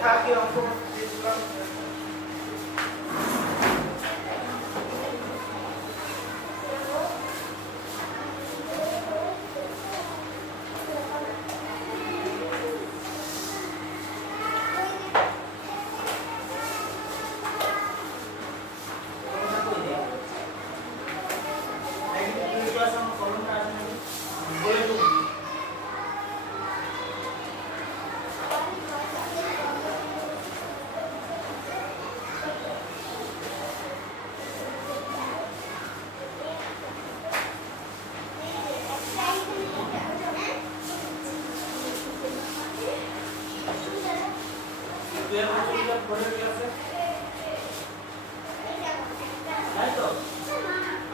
দেখা কি অঙ্ক দিয়েছিলাম পরের ক্লাসে তাই তো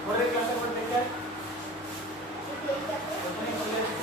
পরের ক্লাসে পর দেখে ওখানে বলে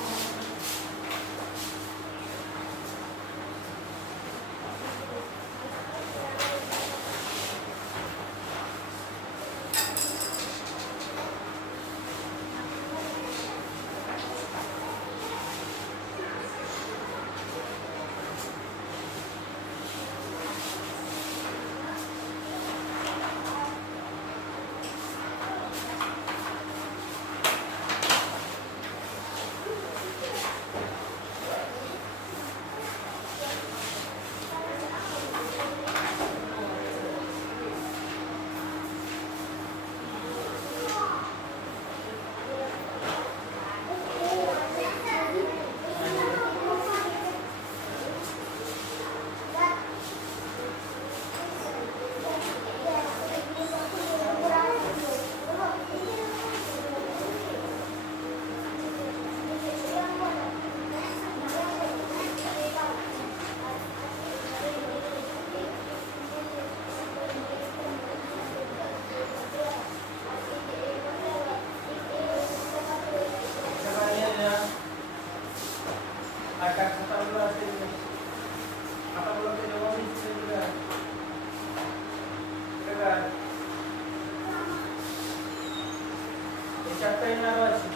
চারটাই না আরো আছে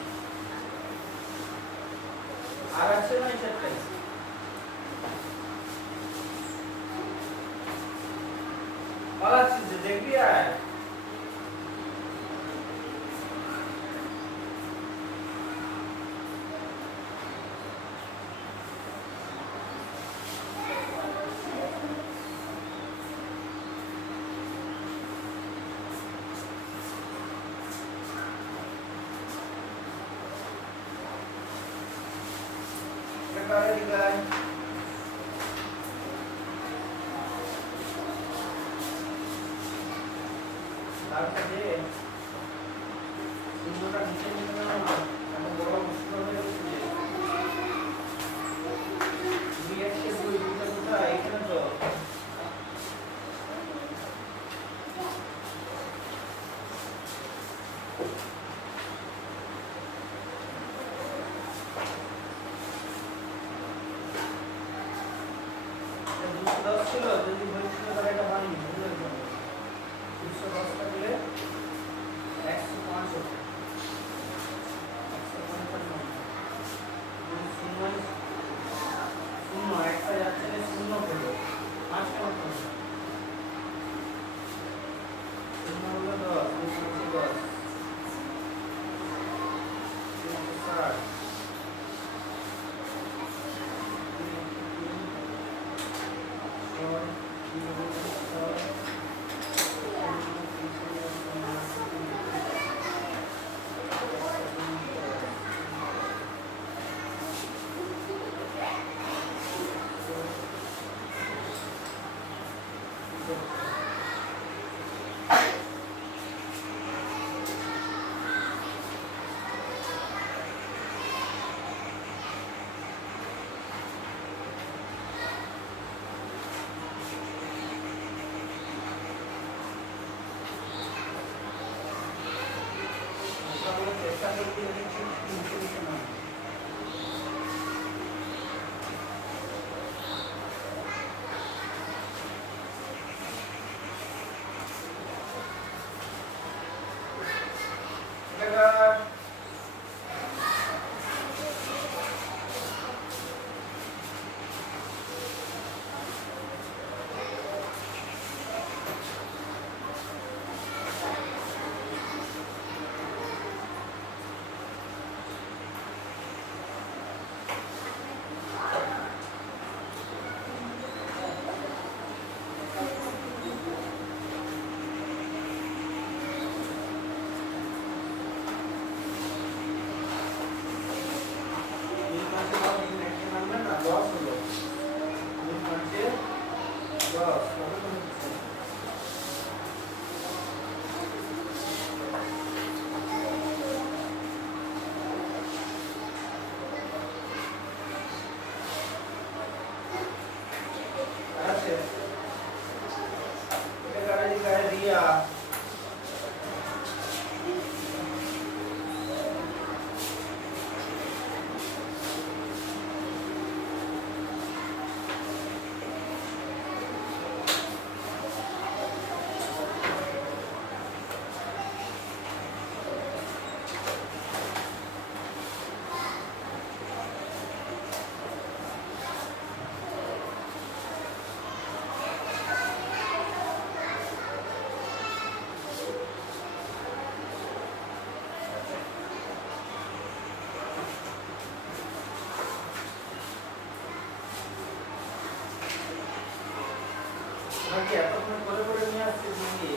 আর আছে না চারটাই পালাচ্ছি যে দেখবি আর Prepare guys. তারপরে সুন্দরটা নিচে নিয়ে নাও এখন বড় মুশকিল হয়ে যাচ্ছে দুই একশো দুই দুটো কোথায় এখানে তো ছিল যদি বলছিল তাহলে এটা বানিয়ে বুঝলেন তো 210 টা দিলে 105 হচ্ছে 155 শূন্য একটা যাচ্ছে না শূন্য হলো 5 টা হলো শূন্য হলো 10 210 360 নাকি এতক্ষণ করে করে নিয়ে আসছে নাকি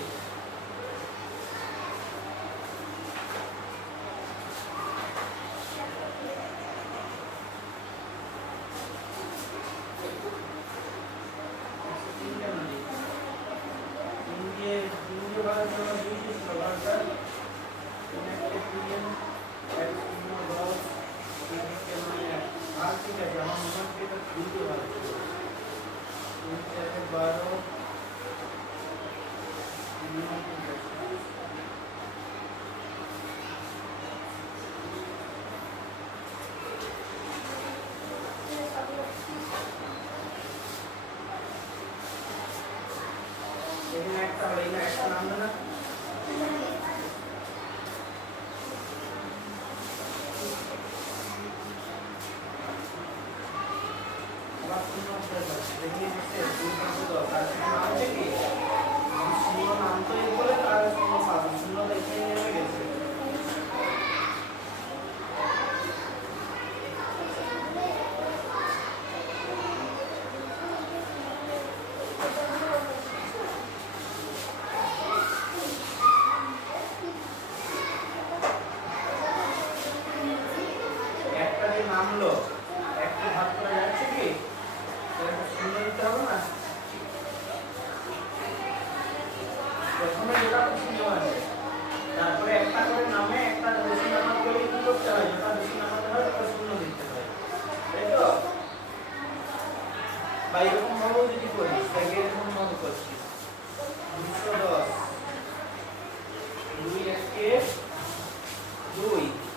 একটা নামবে না দেখিয়ে দিচ্ছে নাম থেকে শূন্য নাম তো এর বলে তার শূন্য পাবে শূন্য দেখে নেমে গেছে একটা যে নামলো একটা ভাগ করা যাচ্ছে কি শূন্য দিতে হবে না প্রথমে যেটা শূন্য আছে তারপরে একটা করে নামে একটা বেশি নামাতে হলে কি করতে হয় যেটা বেশি নামাতে হয় ওটা শূন্য দিতে হয় তাই তো বা এরকম ভাবেও যদি করি তাহলে এরকম ভাবে করছি 210 2 একে 2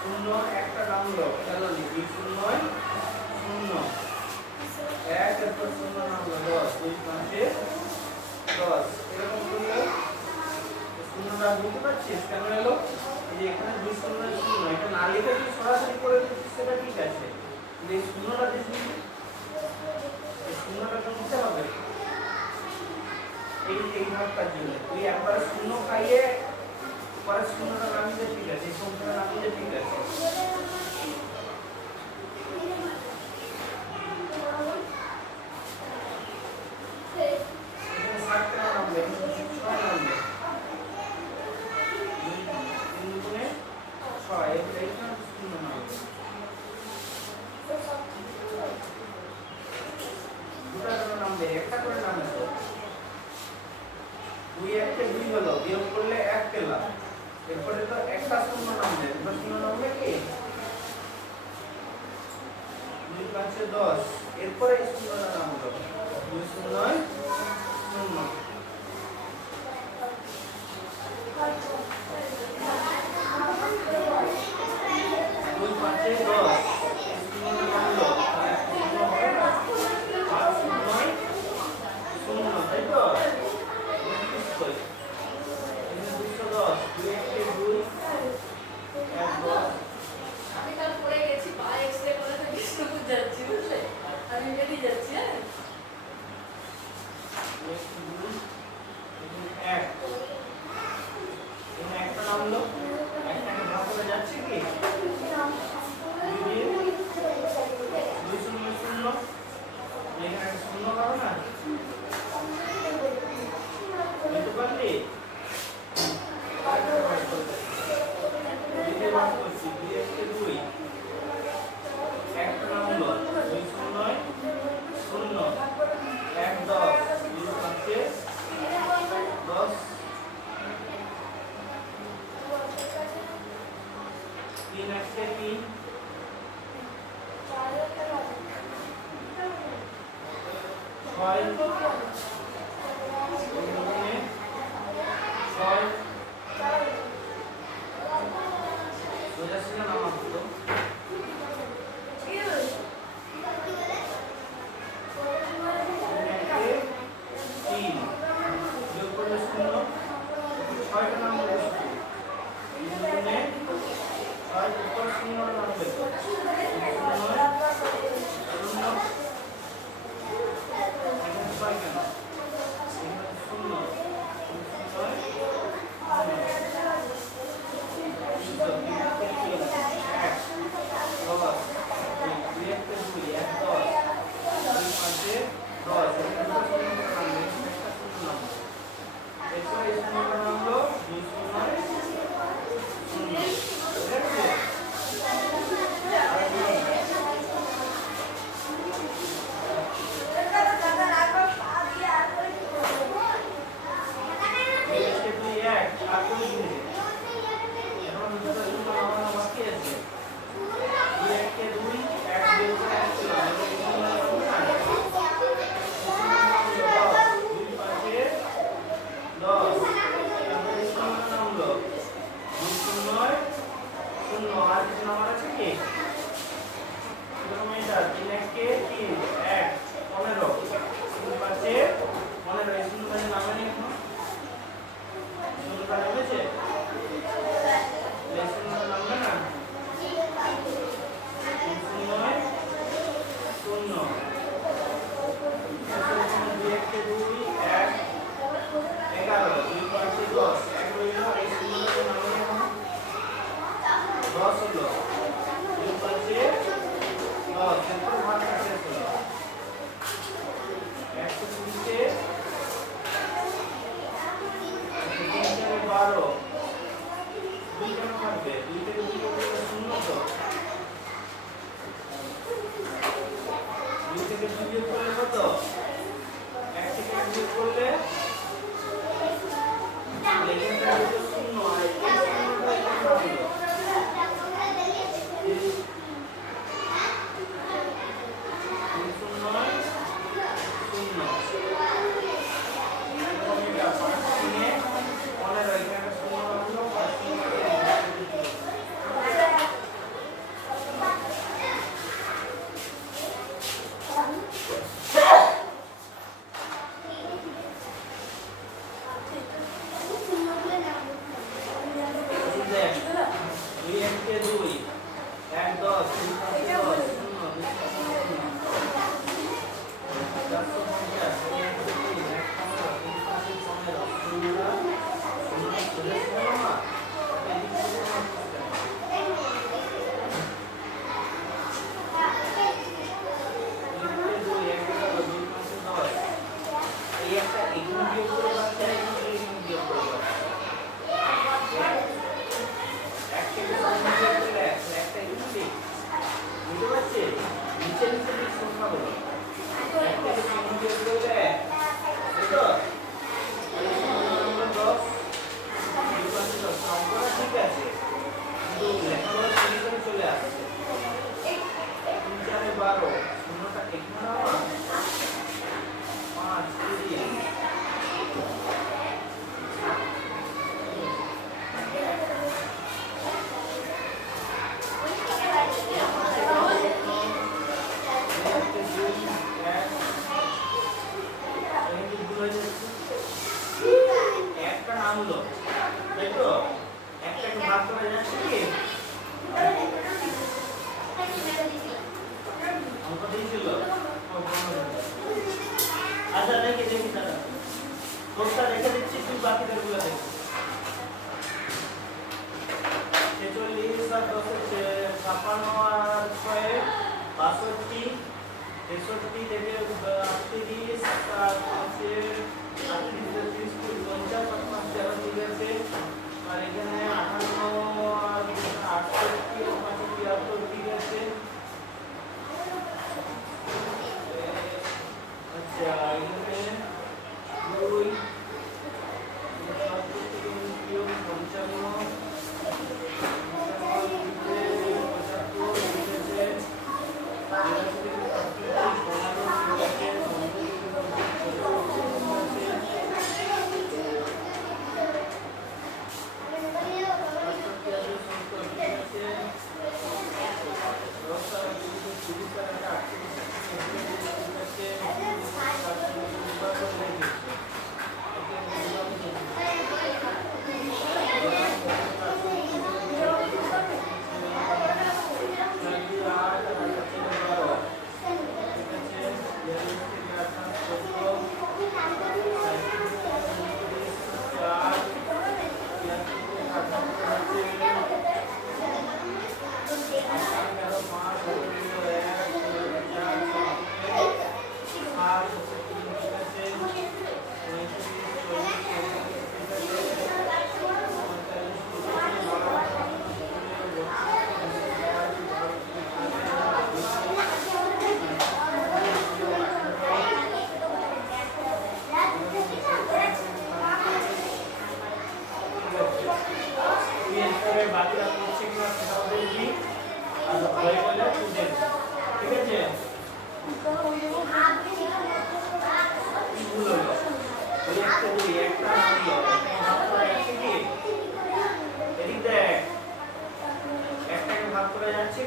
শূন্য একটা নামলো খেলো নি 2 শূন্য 0 এক এরপর শূন্য নামলো 10 2 5 10 এরকম করলে শূন্যটা বুঝতে পারছিস কেন এলো এই যে এখানে 2 শূন্য 0 এটা না লিখে তুই সরাসরি করে দিচ্ছিস সেটা ঠিক আছে কিন্তু এই শূন্যটা দিছিস এই শূন্যটা তো নিতে হবে এই ভাগটার জন্য তুই একবার শূন্য খাইয়ে পরে শূন্যটা নামিয়ে ঠিক আছে এই সংখ্যাটা নামিয়ে ঠিক আছে একটা করে নামে তো 2 1 2 হলো বিয়োগ করলে 1 পেলাম এরপরে তো একটা শূন্য নামবে এবার শূন্য নামবে কি 2 5 10 এরপরে এই শূন্যটা নামলো 2 শূন্য 0 2 5 10 শূন্য নামলো তাই তো আমি কাল পড়ে গেছি পা এক্সরে করে তো কৃষ্ণপুর যাচ্ছি বুঝলে আমি বেরিয়ে যাচ্ছি হ্যাঁ একটা নামলো একটাকে ভাগ করে যাচ্ছে কি 2 শূন্য 0 এখানে শূন্য পাবো না বুঝতে পারলি একটা নামলো 2 শূন্য 0 1 10 2 5 10 3 1 3 10 কিছু নাম্বার আছে কি? এরকম এটা 3 1 3 1 15 3 5 15 এই শূন্য মানে নামে নেই এখন শূন্য কাটা হয়েছে এই শূন্য নামবে না শূন্য দুই একটা দুই এক 11 2 5 10 এক রইল এই শূন্য নামে নেই এখন 10 হলো 2 5 10 এরপর ভাগ শেষ হলো 120 এ 12 দুই কেন থাকবে 2 থেকে 2 করলে শূন্য তো 2 থেকে 2 বিয়োগ করলে কত 1 থেকে 1 বিয়োগ করলে এখানটা হলো শূন্য আর এই শূন্যটা এখানে হলো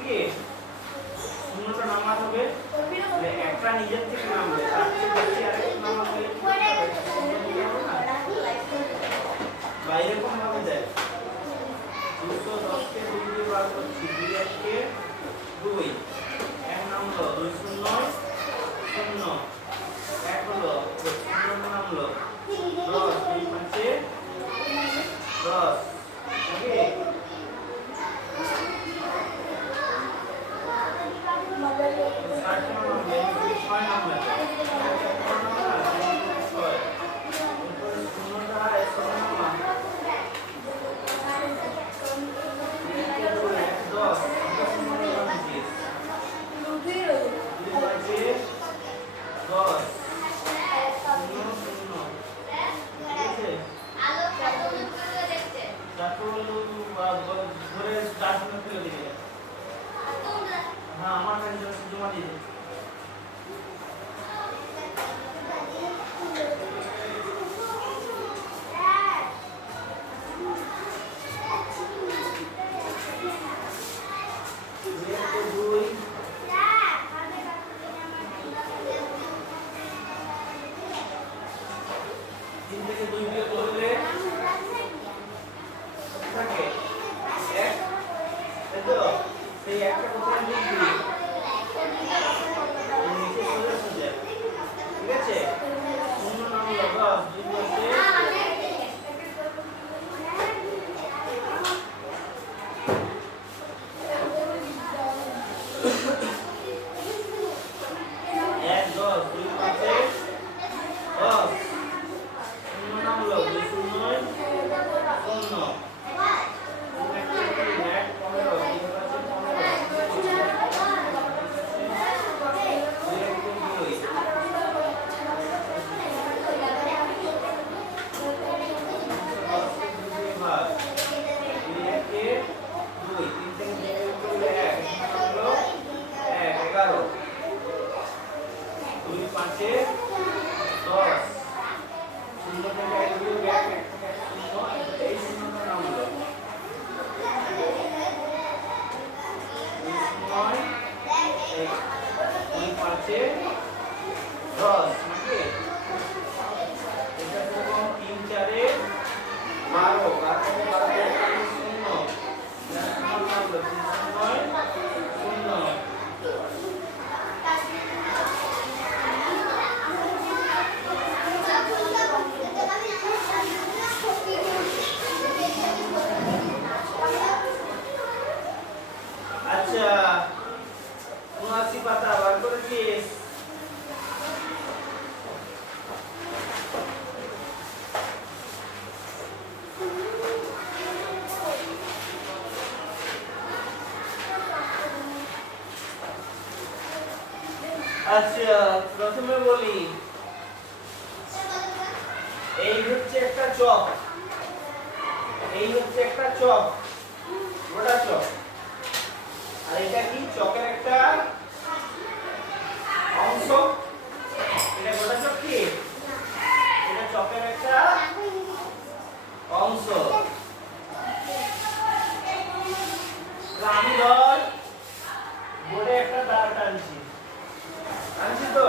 কি শূন্যটা নামাতে হবে মানে একটা নিজের থেকে নামবে তার থেকে বেশি আরেকটা নামাতে বাইরে কোন ভাবে দেয় 210 কে 2 দিয়ে বার করছি 2 কে 2 এক নামলো 2 শূন্য শূন্য এক হলো শূন্য নামলো 10 2 পাঁচে 10 ওকে हाँ हमारा जुमा दीजिए আচ্ছা প্রথমে বলি এই হচ্ছে একটা চক গোটা চক আর এটা কি চকের একটা অংশ এটা গোটা চক কি এটা চকের একটা অংশ আমি ধর বোর্ডে একটা দাগ টানছি তো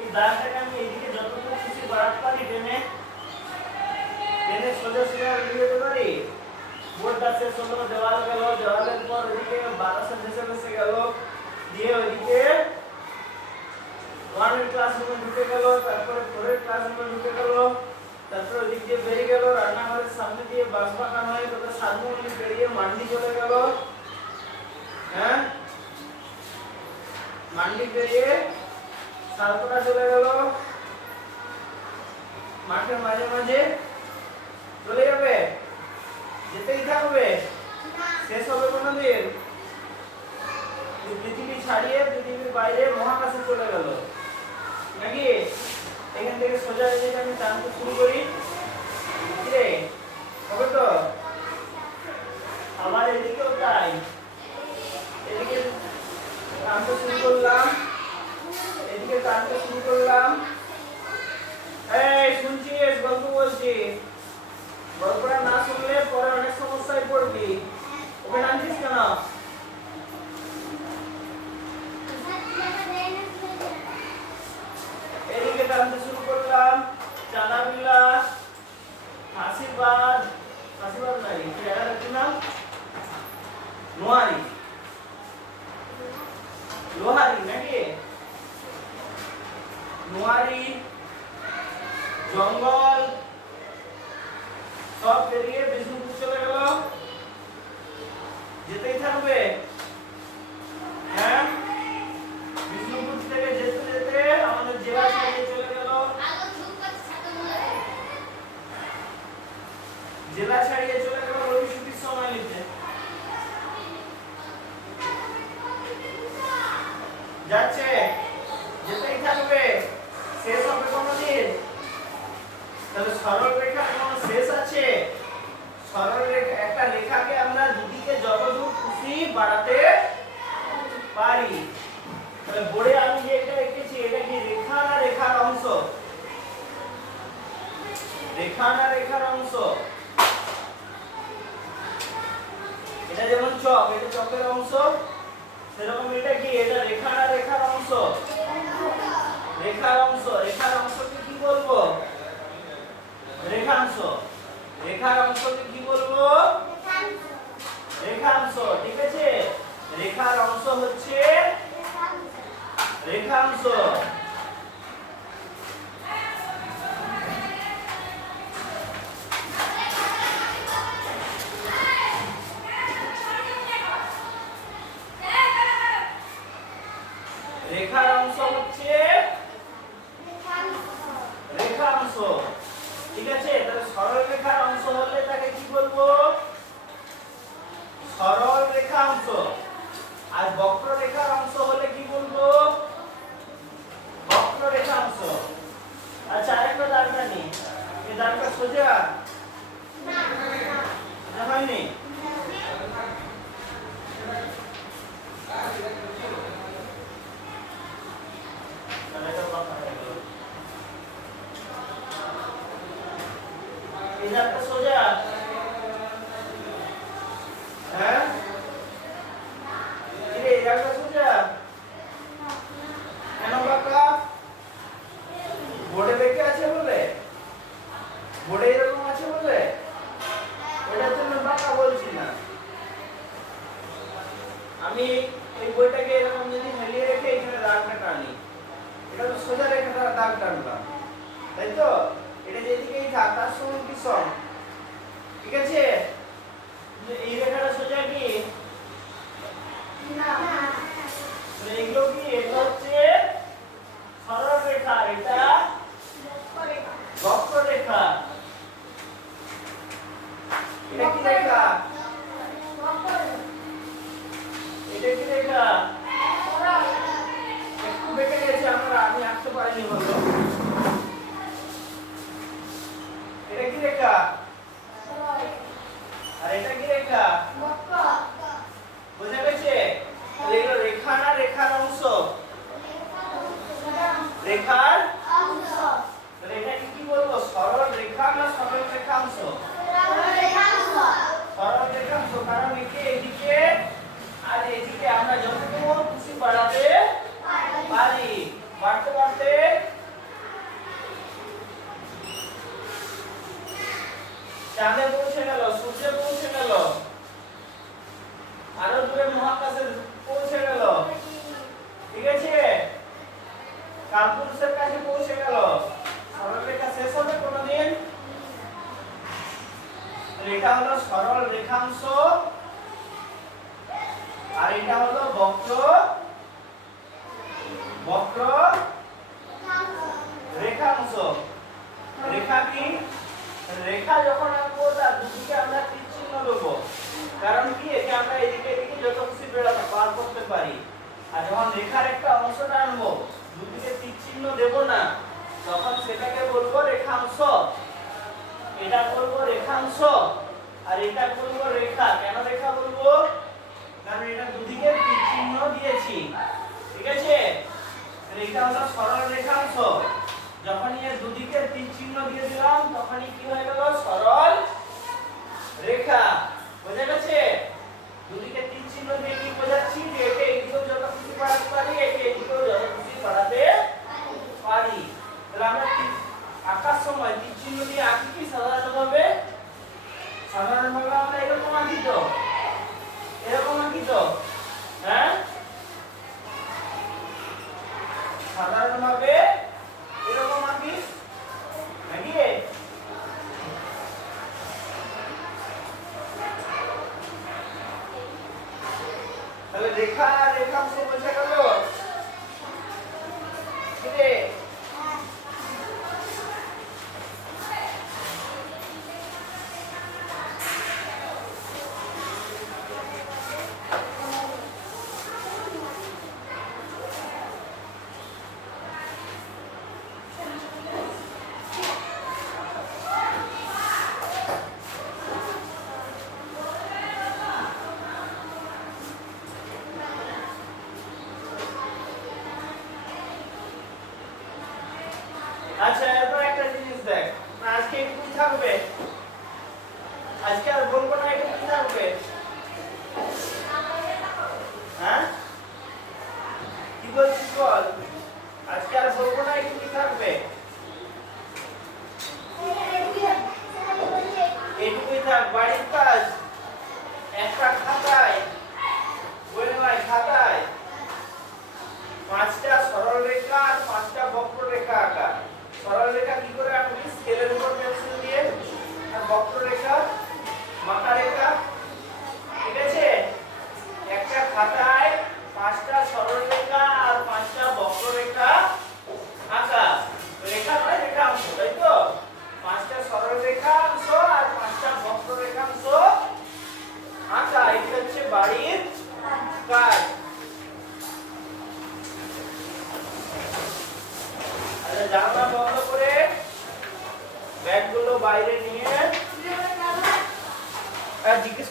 এই দাগটাকে আমি এদিকে যতটুকু খুশি বাড়াতে পারি টেনে সোজা সোজা নিয়ে যেতে পারি বোর্ডটা শেষ হলো দেওয়াল গেল দেওয়ালের পর এদিকে বাতাসে ভেসে ভেসে গেল দিয়ে ওইদিকে ওয়ানের ক্লাসরুমে ঢুকে গেল তারপরে ফোরের ক্লাসরুমে ঢুকে গেল তারপরে ওইদিক দিয়ে বেরিয়ে গেল রান্নাঘরের সামনে দিয়ে বাস বাগান হয়ে কোথাও সাতমহলি পেরিয়ে মান্ডি চলে গেল হ্যাঁ মান্ডি পেরিয়ে সালকোটা চলে গেল মাঠের মাঝে মাঝে চলে যাবে যেতেই থাকবে শেষ হবে কোনদিন পৃথিবী ছাড়িয়ে পৃথিবীর বাইরে মহাকাশে চলে গেল নাকি এখান থেকে সোজা এদিকে আমি টানতে শুরু করি রে হবে তো আবার এদিকেও তাই এদিকে টানতে শুরু করলাম এদিকে টানতে শুরু করলাম এই শুনছিস গল্প বলছি গল্পটা না শুনলে পরে অনেক সমস্যায় পড়বি ওকে টানছিস কেন লোহারি নাকি নোয়ারি জঙ্গল সব পেরিয়ে বিষ্ণুপুর চলে গেল যেতেই থাকবে হ্যাঁ বিষ্ণুপুর থেকে যেতে যেতে আমাদের জেলা ছাড়িয়ে চলে গেল জেলা ছাড়িয়ে চলে গেল রবি ছুটির সময় নিতে যাচ্ছে যেতেই থাকবে শেষ হবে কোনদিন তাহলে সরল রেখার কোনো শেষ আছে সরল রেখা একটা রেখাকে আমরা দুদিকে যতদূর খুশি বাড়াতে পারি তাহলে বোর্ডে আমি যে এটা এঁকেছি এটা কি রেখা না রেখার অংশ রেখা না রেখার অংশ এটা যেমন চক এটা চকের অংশ সেরকম এটা কি এটা রেখা না রেখার অংশ রেখার অংশ রেখার অংশকে কি বলবো রেখাংশ রেখার অংশকে কি বলবো রেখাংশ ঠিক আছে রেখার অংশ হচ্ছে রেখাংশ রেখার অংশ হচ্ছে রেখাংশ ঠিক আছে তাহলে সরল রেখার অংশ হলে তাকে কি বলবো সরল রেখাংশ আর বক্ররেখার অংশ হলে কি বলবো বক্ররেখাংশ আচ্ছা আরেকটা দাগটা নি এই দাগটা সোজা না হয়নি এই দাগটা সোজা হ্যাঁ এই দাগটা সোজা কেন বাঁকা বোর্ডে বেঁকে আছে বলে বোর্ডে এরকম আছে বলে এটার জন্য বাঁকা বলছি না আমি এই বইটাকে এরকম যদি হেলিয়ে রেখে এখানে দাগটা টানি এটা তো সোজা রেখে দাগ টানলাম তাই তো এটা যেদিকেই থাক তার সঙ্গে কি সম ঠিক আছে এই রেখাটা সোজা কি না এগুলো কি এটা হচ্ছে সরল রেখা এটা বক্ররেখা এটা কি রেখা এটা কি রেখা একটু বেঁকে গেছে আমি আঁকতে পারিনি বলো এটা কি রেখা আর এটা কি রেখা বুঝা গেছে এগুলো রেখা না রেখার অংশ রেখার অংশ তাহলে এটাকে কি বলবো সরল রেখা না সরল রেখাংশ সরল রেখাংশ কারণ এদিকে আর এদিকে আমরা যতটুকু খুশি বাড়াতে পারি বাড়তে বাড়তে চাঁদে পৌঁছে গেল সূর্যে পৌঁছে গেল আরো দূরে মহাকাশে পৌঁছে গেল ঠিক আছে কালপুরুষের কাছে পৌঁছে গেল সরলরেখা শেষ হবে কোনদিন এটা হলো সরল রেখাংশ আর এটা হলো বক্র রেখাংশ রেখা কি রেখা যখন আঁকবো তার দুদিকে আমরা তীর চিহ্ন দেবো কারণ কি একে আমরা এদিকে এদিকে যত খুশি বেড়াতে পার করতে পারি আর যখন রেখার একটা অংশ টানবো দুদিকে তীর চিহ্ন দেব না তখন সেটাকে বলবো রেখাংশ এটা বলবো রেখাংশ আর এটা বলবো রেখা কেন রেখা বলবো কারণ এটা দুদিকে তীর চিহ্ন দিয়েছি ঠিক আছে এটা হলো সরল রেখাংশ যখনই এর দুদিকে তীর চিহ্ন দিয়ে দিলাম তখনই কি হয়ে গেল সরল রেখা বুঝা গেছে দুদিকে তীর চিহ্ন দিয়ে কি বোঝাচ্ছি রেখা আর রেখাংশ বোঝা গেল? কিরে? আচ্ছা এরপর একটা জিনিস দেখ, না আজকে এটুকুই থাকবে, আজকে আর বলবো না, এটুকুই থাকবে। হ্যাঁ কি বলছিস বল? আজকে আর বলবো না, এটুকুই থাকবে, এটুকুই থাক। বাড়ির কাজ একটা খাতায়, বলে ভাই খাতায় 5টা সরল রেখা আর 5টা বক্ররেখা আঁকা। সরল রেখা কি করে আঁকবি? স্কেলের উপর পেন্সিল দিয়ে, আর বক্ররেখা মাথা রেখা। ঠিক আছে? একটা খাতায় 5টা সরল রেখা আর 5টা বক্ররেখা আঁকা। রেখা নয়, রেখাংশ, তাই তো? 5টা সরল রেখাংশ আর 5টা বক্ররেখাংশ আঁকা। এটা হচ্ছে বাড়ির কাজ। আচ্ছা জানলা বন্ধ করে ব্যাগগুলো বাইরে নিয়ে জিজ্ঞেস